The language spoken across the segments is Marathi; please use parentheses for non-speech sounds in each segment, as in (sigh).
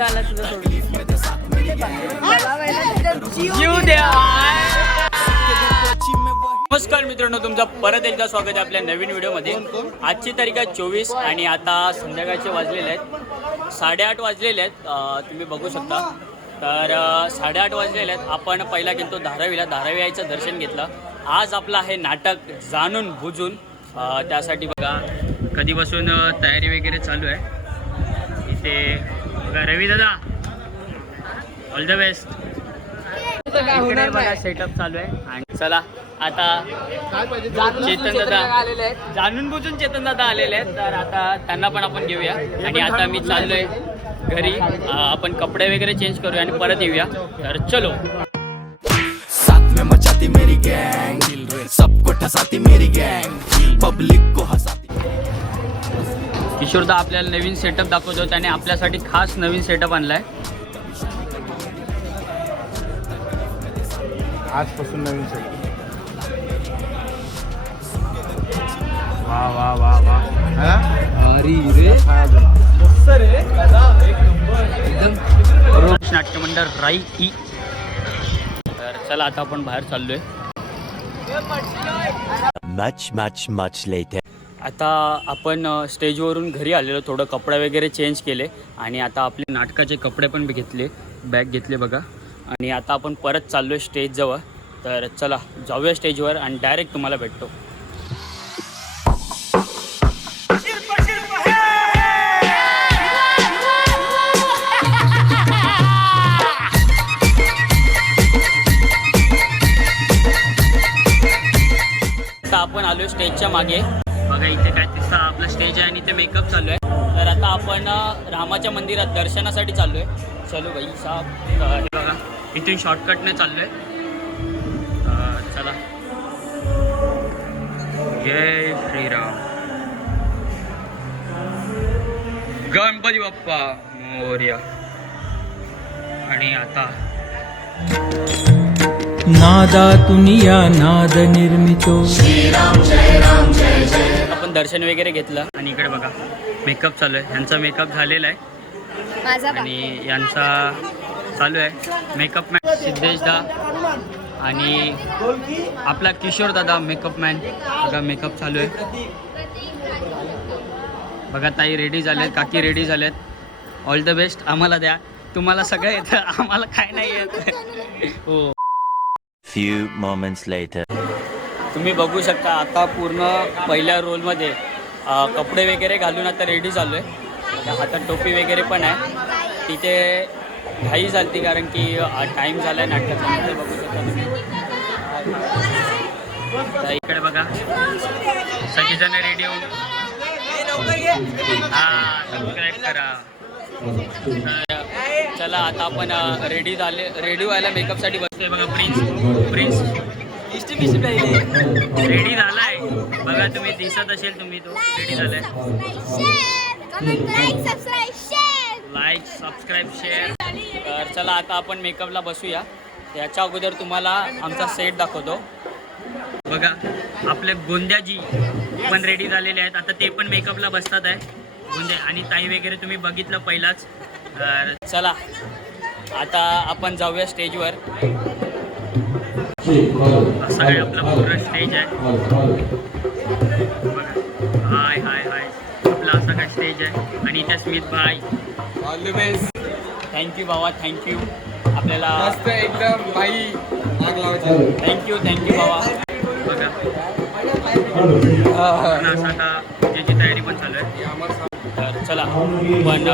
कसा आला सोडून नमस्कार मित्रांनो तुमचं परत एकदा स्वागत आहे आपल्या नवीन व्हिडिओमध्ये. आजची तारीख आहे चोवीस आणि आता संध्याकाळचे वाजलेले आहेत. साडेआठ वाजलेले आहेत. तुम्ही बघू शकता. तर साडेआठ वाजलेले आहेत. आपण पहिला गेलो धारावीला. धारावी आईचं दर्शन घेतलं. आज आपलं आहे नाटक जाणून बुजून. त्यासाठी बघा कधीपासून तयारी वगैरे चालू आहे. इथे बघा रवी दादा? ऑल द बेस्ट इकडे बघा सेटअप चालू आहे. आणि चला आता चेतन दादा. जाणून बुजून चेतन दादा आलेले आहेत. तर आता त्यांना पण आपण घेऊया. आणि आता मी चाललोय घरी. आपण कपडे वगैरे चेंज करूया आणि परत येऊया. तर चलो. साथ में मचाती मेरी गैंग सबको ठसाती मेरी गैंग पब्लिक को हंसाती किशोरदा आपल्याला नवीन सेटअप दाखवतो. त्याने आपल्यासाठी खास नवीन सेटअप आणलाय. आजपासून नवीन सेट वा वा वा वा. नाट्य मंडळ राई ई. तर चला आता आपण बाहेर चाललोय. Much much much later. आता आपण स्टेजवरून घरी आलेलो थोडं कपडे वगैरे चेंज केले आणि आता आपले नाटकाचे कपडे पण घेतले बॅग घेतले बघा. आणि आता आपण परत चाललो आहे स्टेजजवळ तर चला जाऊया स्टेजवर आणि डायरेक्ट तुम्हाला भेटतो. आपण आलो स्टेजच्या मागे. बघा इथे काय तिसरा आपला स्टेज आहे आणि इथे मेकअप चालू आहे. तर आता आपण रामाच्या मंदिरात दर्शनासाठी चाललो आहे चलो बाई साहेब हे बघा इथून शॉर्टकटने चाललो आहे चला. जय श्रीराम. गणपती बाप्पा मोर्या. आणि आता. नादातून या नाद निर्मितो. आपण दर्शन वगैरे घेतलं. आणि इकडे बघा मेकअप चालू आहे. ह्यांचा मेकअप झालेला आहे. माझा आणि यांचा चालू आहे. मेकअप मॅन सिद्धेश दा आणि आपला किशोर दादा मेकअप मॅन बघा मेकअप चालू आहे. बघा ताई रेडी झालेत काकी रेडी झालेत. ऑल द बेस्ट आम्हाला द्या. तुम्हाला सगळं येतं. आम्हाला काय नाही येत. (laughs) हो. Few moments later. तुम्ही बघू शकता आता पूर्ण पहिल्या रोलमध्ये कपडे वगैरे घालून आता रेडी चालू आहे. हातात टोपी वगैरे पण आहे. तिथे घाई चालती कारण की टाईम झाला आहे नाटकाचा. बघू शकता तुम्ही. इकडे बघा. सगळीजण रेडी होऊन. सबस्क्राईब करा. चला आता आपण रेडी झाले रेडी व्हायला मेकअपसाठी बसतोय बघा प्रिन्स प्रिन्स रेडी झालाय. बघा तुम्ही दिसत असेल तुम्ही तो. रेडी झालाय. लाईक सबस्क्राईब शेअर तर चला आता आपण मेकअपला बसूया. याच्या अगोदर तुम्हाला आमचा सेट दाखवतो. बघा आपले गोंद्याजी पण रेडी झालेले आहेत. आता ते पण मेकअपला बसतात आहे. गोंद्या आणि ताई वगैरे तुम्ही बघितलं पहिलाच. तर चला आता आपण जाऊया स्टेजवर असं काय आपला पूर्ण स्टेज आहे. बघा. हाय हाय हाय. आपला असा काय स्टेज आहे. आणि इथे Smit bhai. All the best thank you बाबा थँक्यू आपल्याला मस्त एकदम आग लावायची. थँक्यू थँक्यू बाबा बघा. असं आता पूजेची तयारी पण चालू आहे. तर चला पण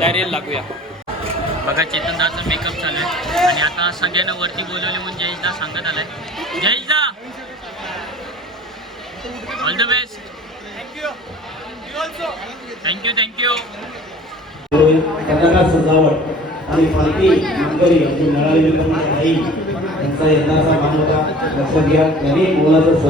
तयारीला लागूया. बघा चेतनदाचा मेकअप चालू आहे. आणि आता सगळ्यांना वरती बोलवले म्हणून जयेशदा सांगत आलाय. Jayeshda! All the best thank you thank you सजावट आणि पालखी नागरी अशी मिळालेली पण नाही त्यांचा यंदाचा मान होता. लक्षात घ्या त्यांनी मुलाचं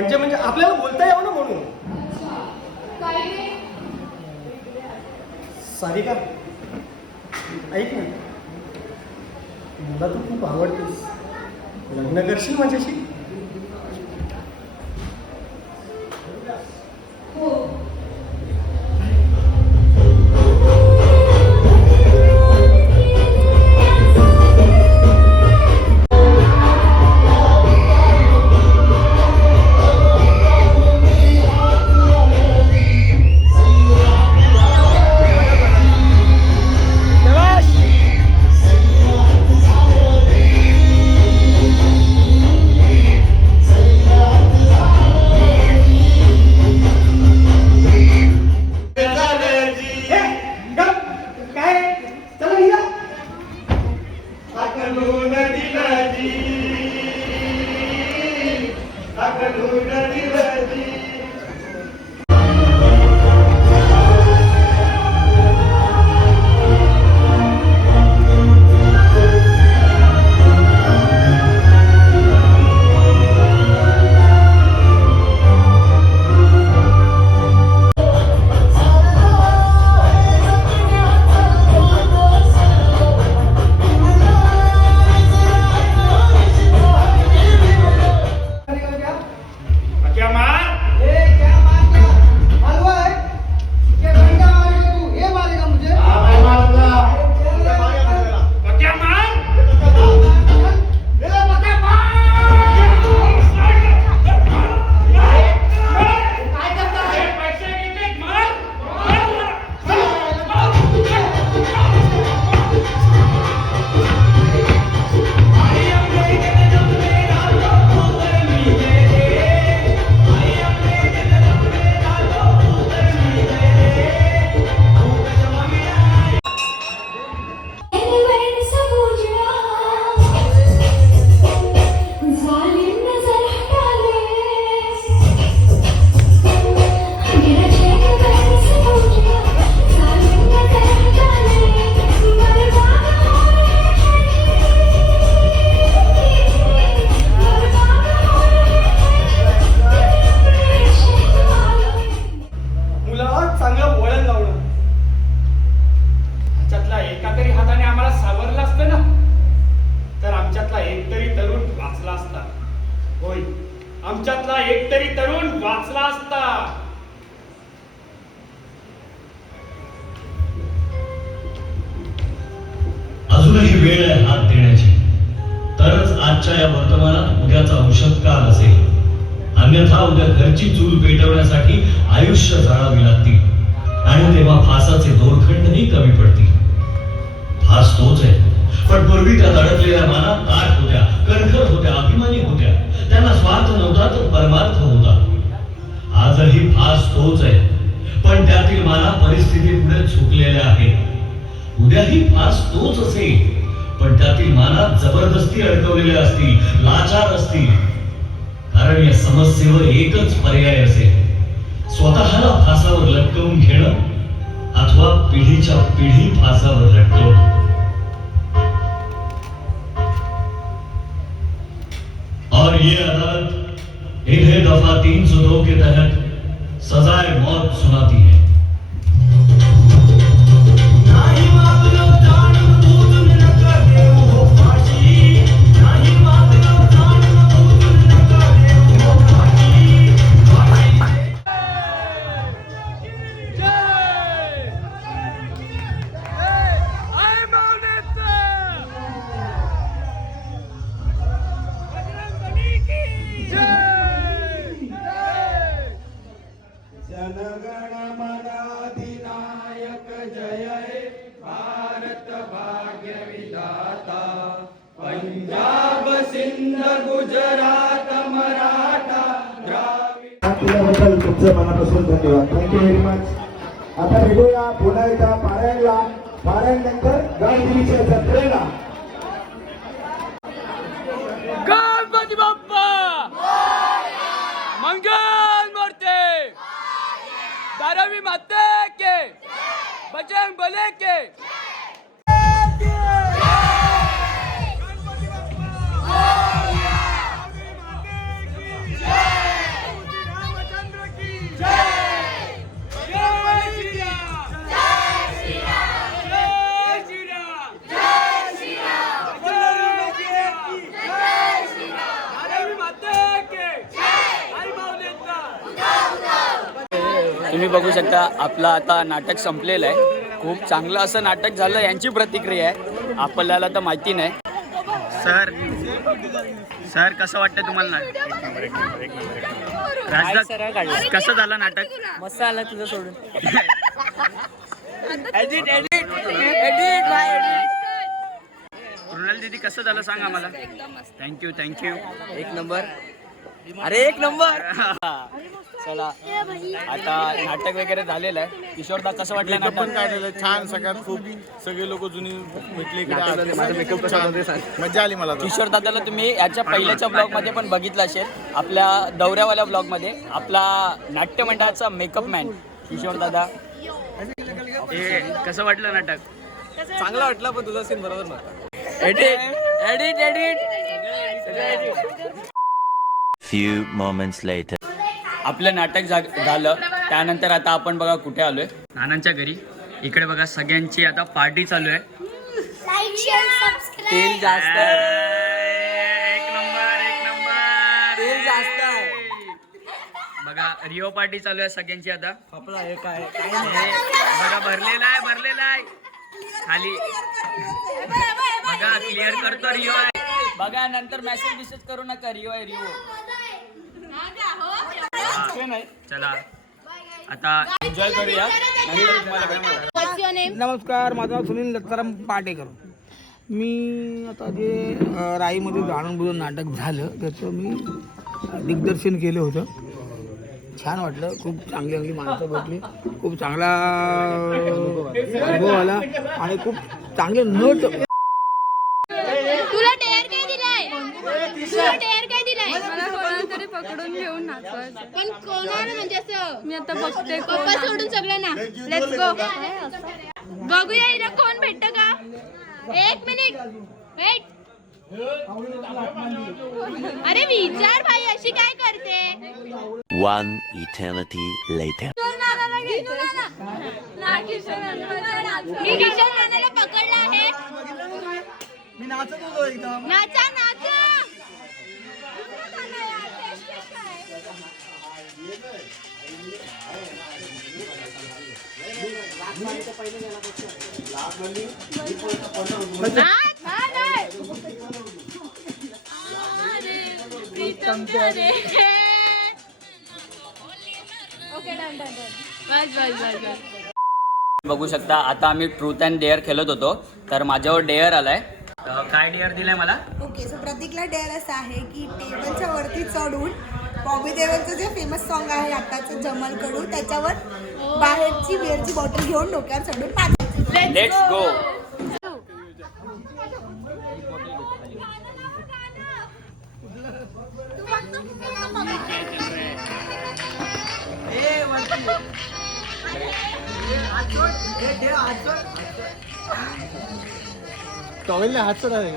म्हणजे म्हणजे आपल्याला बोलता यावं ना म्हणून. काय का सारिका ऐक ना. मला तू खूप आवडतेस. लग्न करशील माझ्याशी? वेळ आहे हात देण्याची. तरच आजच्या या वर्तमानात उद्याचा औषध काल असेल. अन्यथा उद्या घरची चूल पेटवण्यासाठी आयुष्य जाळावी लागतील. आणि तेव्हा फासाचे दोरखंडही कमी पडतील. फास तोच आहे. पण पूर्वी त्या अडकलेल्या मानात ताट होत्या कणखर होत्या अभिमानी होत्या. त्यांना स्वार्थ नव्हता तर परमार्थ होता. आजही फास तोच आहे. पण त्यातील माना परिस्थितीपुढे झुकलेल्या आहेत. उद्याही फास तोच असेल. पण त्यातील मानात जबरदस्ती अडकवलेल्या असतील लाचार असतील. कारण या समस्येवर एकच पर्याय असेल. स्वतःला फासावर लटकवून घेणं अथवा पिढीच्या पिढी फासावर लटकवणं. और ये अदालत इन्हें दफा तीन सौ दो के तहत सजाए मौत सुनाती है। जय हे भारत भाग्य विधाता पंजाब सिंध गुजरात मराठा द्राविड। केल्याबद्दल तुमचं मनापासून धन्यवाद. थँक्यू व्हेरी मच आता निघूया पुन्हा एकदा पारायणला. जत्रेला. गणपती बाप्पा! मंगल मूर्ती! धारावी माते! बजरंग बले के तुम्ही बघू शकता आपलं आता नाटक संपलेलं आहे. खूप चांगलं असं नाटक झालं यांची प्रतिक्रिया आहे. आपल्याला तर माहिती नाही. सर सर कसं वाटतं तुम्हाला नाटक? कसं झालं नाटक? मस्त आलं तुझं सोडून. एडिट एडिट एडिट कृणाल दीदी कसं झालं सांग आम्हाला. थँक्यू थँक्यू एक नंबर. अरे एक नंबर. (laughs) चला आता नाटक वगैरे झालेलं आहे. किशोरदा कसं वाटलं पण नाटक? काढलेलं छान सगळ्यात खूप. सगळे लोक जुनी भेटले इकडे छान. मजा आली मला तर. किशोर दादाला तुम्ही याच्या पहिल्याच्या ब्लॉगमध्ये पण बघितलं असेल. आपल्या दौऱ्यावाल्या ब्लॉगमध्ये आपला नाट्य मंडळाचा मेकअप मॅन किशोर दादा. हे कसं वाटलं नाटक? चांगलं वाटलं पण तुझा सीन बरोबर नव्हता. Edit edit edit Few moments later. आपलं नाटक झालं. त्यानंतर आता आपण बघा कुठे आलोय. नानांच्या घरी. इकडे बघा सगळ्यांची आता पार्टी चालू आहे. लाईक शेअर सबस्क्राईब तेल जास्त एक नंबर एक नंबर. तेल जास्त आहे. बघा रिओ पार्टी चालू आहे सगळ्यांची आता. बघा भरलेला आहे भरलेला आहे. खाली. बघा क्लिअर करतो रिओ आहे. बघा नंतर मेसेज बिसेज करू नका. रिओ आहे रिओ. चला. आता एन्जॉय करूया. नमस्कार माझं नाव सुनील दत्ताराम पाटेकर. मी आता जे राईमध्ये जाणून बुजून नाटक झालं त्याचं मी दिग्दर्शन केलं होतं. छान वाटलं खूप चांगली चांगली माणसं भेटली. खूप चांगला अनुभव आला आणि खूप चांगले नट तुला डेअर काय दिलाय तुला डेअर काय दिलाय मला कोणाला तरी पकडून घेऊन नाचवायचं पण कोणाला म्हणजे असं? मी आता बघते पप्पा सोडून सगळं ना लेट्स गो बघूया इथं कोण भेटत का? एक मिनिट. वेट अरे विचार भाई अशी काय करते? One eternity later. मी किशोर नानाला पकडला आहे. मी नाचत होतो एकदम. नाचा नाचा. बघू शकता आता आम्ही ट्रूथ अँड डेअर खेळत होतो तर माझ्यावर डेअर आलाय. काय डेअर दिलाय मला? ओके सो प्रतीकला डेअर असं आहे की टेबलच्या वरती चढून बॉबी देवलचं जे फेमस सॉन्ग आहे आताचं जमल कडू त्याच्यावर बाहेरची बिअरची बॉटल घेऊन डोक्यावर चढून टाकायची लेट्स गो टॉवेलने हात सोडा रे.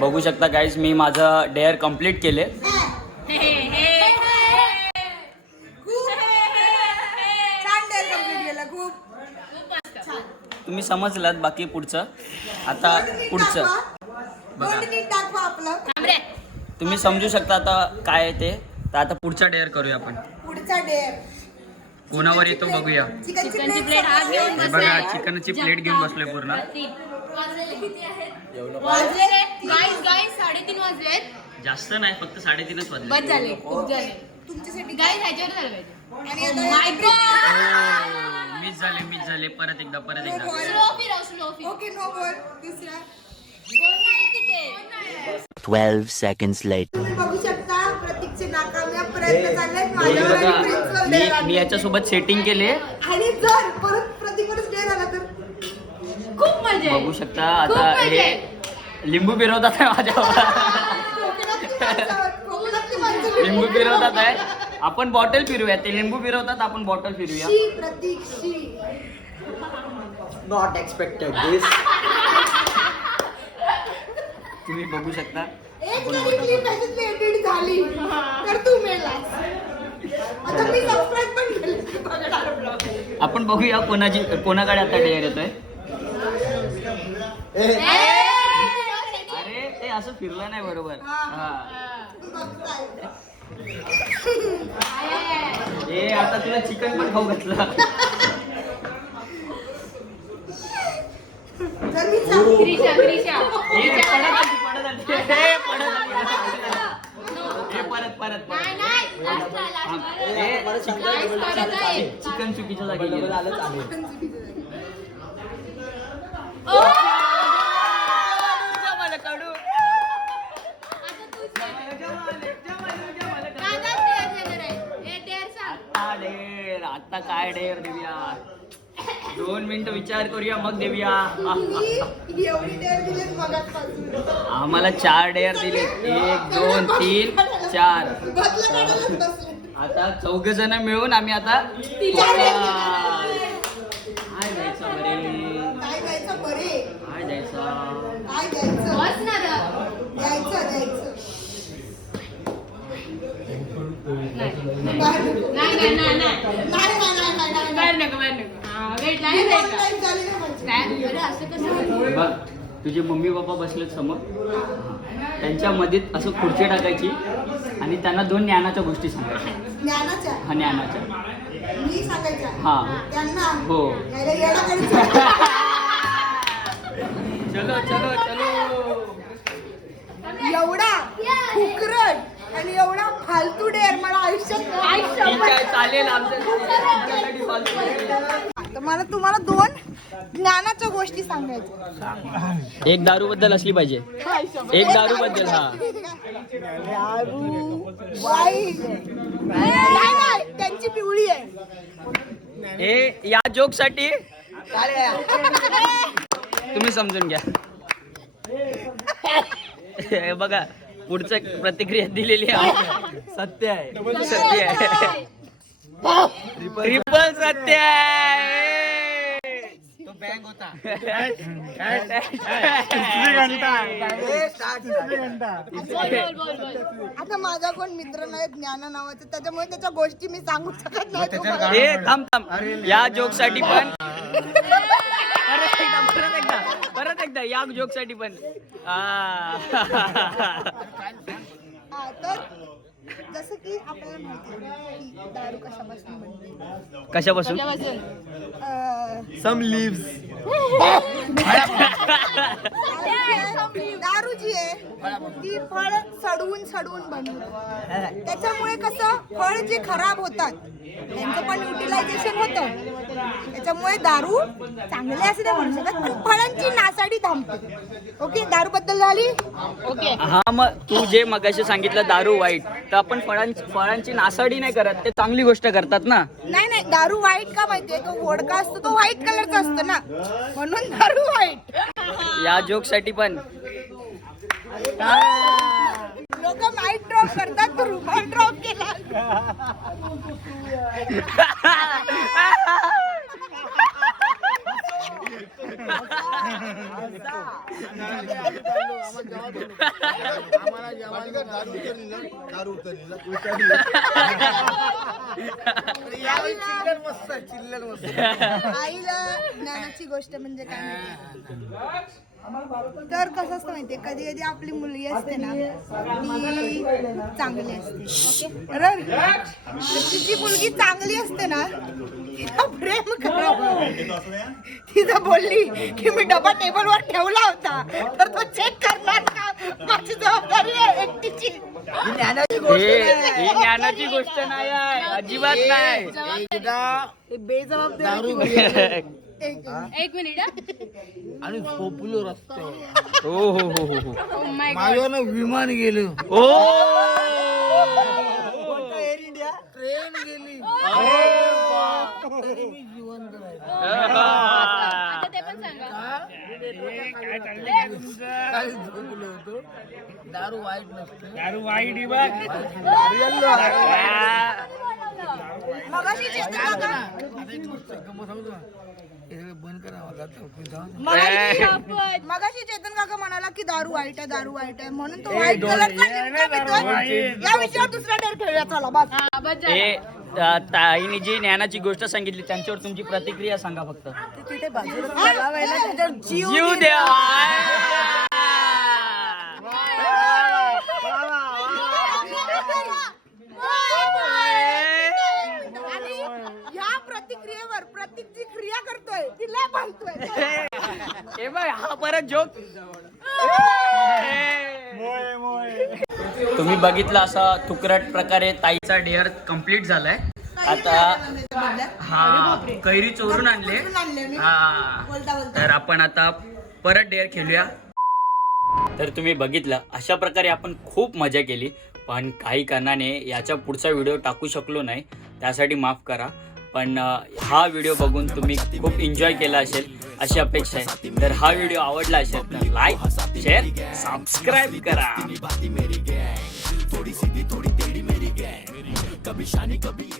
बघू शकता गाईज मी माझं डेअर कंप्लीट केले. तुम्ही समजलात बाकी पुढचं. आता पुढचं. दाखवा आपलं. तुम्ही समजू शकता आता काय आहे ते. तर आता पुढचा डेअर करूया आपण. पुढचा डेअर. कोणावर येतो बघूया. चिकनची प्लेट हे बघा चिकनची प्लेट घेऊन बसलोय पूर्ण. वाजले. गाईस गाईस साडेतीन वाजलेत जास्त नाही फक्त साडेतीनच वाजले. बस झाले. खूप झाले. तुमच्यासाठी गाईस ह्याच्यावर झालं पाहिजे. आणि आता मिस झाले मिस झाले. परत एकदा परत एकदा. स्लो फिरव स्लो फिरव ओके नो बॉल तिसरा गोल नाही तिथे 12 seconds later. तुम्ही बघू शकता प्रतीकचे नाकाम्या प्रयत्न चाललेत. माझ्यावर बघा आणि प्रिन्सिपल मी मी. याच्यासोबत सेटिंग केले आणि जर परत प्रतीकवरच झाला तर? खूप मजा आहे बघू शकता. खूप आता मजा हे. लिंबू फिरवतात आहे माझ्यावर. कोकणातली माणसं- कोकणातली माणसं लिंबू फिरवतात आहे. आपण बॉटल फिरूया. ते लिंबू फिरवतात आपण बॉटल फिरूया. शी प्रतीक शी. नॉट एक्सपेक्टेड दिस तुम्ही बघू शकता. एक जरी क्लिप त्याच्यातली एडिट झाली तर तू मेलास. आता मी सबस्क्राईब पण केलं. बघणार ब्लॉग आपण बघूया कोणाची कोणाकडे आता डेअर येतोय. अरे ते असं फिरलं नाही बरोबर. हा. बघताय. ए आता तुला चिकन पण खाऊ घातलं. (laughs) चिकन चुकीच्या जागी गेलं. पण चुकीचं झालं. ओ! आता तूच डेर आता काय डेर दिव्या दोन मिनिट विचार करूया मग देऊया. आम्हाला चार डेअर दिले. एक दोन तीन चार. आता चौघ जण मिळून आम्ही आता नाही. नाही नाही नाही नाही. नाही म्हणजे. तुझे मम्मी पप्पा बसलेत समोर. त्यांच्या मध्ये असं खुर्ची टाकायची आणि त्यांना दोन ज्ञानाच्या गोष्टी सांगायच्या. ज्ञानाच्या? हा ज्ञानाच्या. हा. त्यांना? हो. चलो चलो चलो. एवढा आणि एवढा फालतू डेअर मला आयुष्यात ठीक चालेल. आमच्या- तर मला तुम्हाला दोन ज्ञानाच्या गोष्टी सांगायच्या. एक दारू बद्दल असली पाहिजे. एक दारू बद्दल हा. दारू वाईट नाही नाही त्यांची पिवळी आहे. ए या जोकसाठी तुम्ही समजून घ्या. हे बघा पुढचं प्रतिक्रिया दिलेली आहे. सत्य आहे. सत्य आहे. ट्रिपल सत्य तो बँक होता. आता माझा कोण मित्र नाही ज्ञाना नावाचा. त्याच्यामुळे त्याच्या गोष्टी मी सांगू शकत नाही तुम्हाला. ए थांब थांब. या जोकसाठी पण. परत एकदा परत एकदा परत एकदा या जोकसाठी पण. आ. जसं की आपल्याला माहिती आहे की दारू कशापासून बनते. कशापासून? अं, सम लिव्स दारू जी आहे ती फळ सडवून सडवून बनवतात त्याच्यामुळे कसं फळ जे खराब होतात त्यांचं पण युटिलायझेशन होतं. त्याच्यामुळे दारू चांगले असे नाही म्हणू शकत पण फळांची नासाडी थांबते. ओके दारू बद्दल झाली? ओके. हा मग तू जे मगाशी सांगितलं दारू वाईट तर आपण फळांची फळांची नासाडी नाही करत ते चांगली गोष्ट करतात ना? नाही नाही दारू वाईट का माहितीये? तो वोडका असतो तो व्हाईट कलरचा असतो ना. म्हणून दारू वाईट. या जोकसाठी पण. लोक माईट ड्रॉप करतात तर रुमाल ड्रॉप केला. आम्हाला जेवायला दारू उतरलेलं दारू उतरलेलं चिल्लर मस्त चिल्लर मस्त आईला ज्ञानाची गोष्ट म्हणजे काय तर कसं असतं माहितीये कधी कधी आपली मुलगी असते ना ती चांगली असते. तिची मुलगी चांगली असते ना तिला प्रेम करावं तिथं बोलली की मी डबा टेबलवर ठेवला होता तर तो चेक करणार का? माझी जबाबदारी आहे एकटीची. ज्ञानाची गोष्ट नाही. अजिबात नाही. एकदा दारू (laughs) एक मिनिट. हा. आणि झोपलो रस्त्यावर हो हो हो हो हो. Oh God. माझ्यावर विमान गेलं. ओ ट्रेन गेली. तरी मी जिवंत राहिलो. आता ते पण सांगा. काय झोपलो होतो? दारू वाईट नसते. दारू करावं लागतं मगाशी चेतन काका म्हणाला की दारू वाईट आहे दारू वाईट आहे. म्हणून तो व्हाईट कलरचा या विषयावर दुसरा खेळूया. चला बस. हा. हे ताईने जी ज्ञानाची गोष्ट सांगितली त्यांच्यावर तुमची प्रतिक्रिया सांगा फक्त. जीव द्या आणि प्रतिक्रियेवर प्रतीक जी क्रिया करतोय तिला बांधतोय ए बाय हा परत जोक तुम्ही बघितलं असा तुकरट प्रकारे ताईचा डेअर कंप्लीट झालाय. आता हा कैरी चोरून आणले. आणले मी हा. तर आपण आता परत डेअर खेळूया. तर तुम्ही बघितलं अशा प्रकारे आपण खूप मजा केली. पण काही कारणाने याच्या पुढचा व्हिडिओ टाकू शकलो नाही. त्यासाठी माफ करा. पण हा व्हिडिओ बघून तुम्ही खूप एन्जॉय केला असेल अशी अपेक्षा आहे. तर हा व्हिडिओ आवडला असेल तर लाईक शेअर सबस्क्राईब करा. थोड़ी सीधी थोड़ी मेरी कभी शानी कभी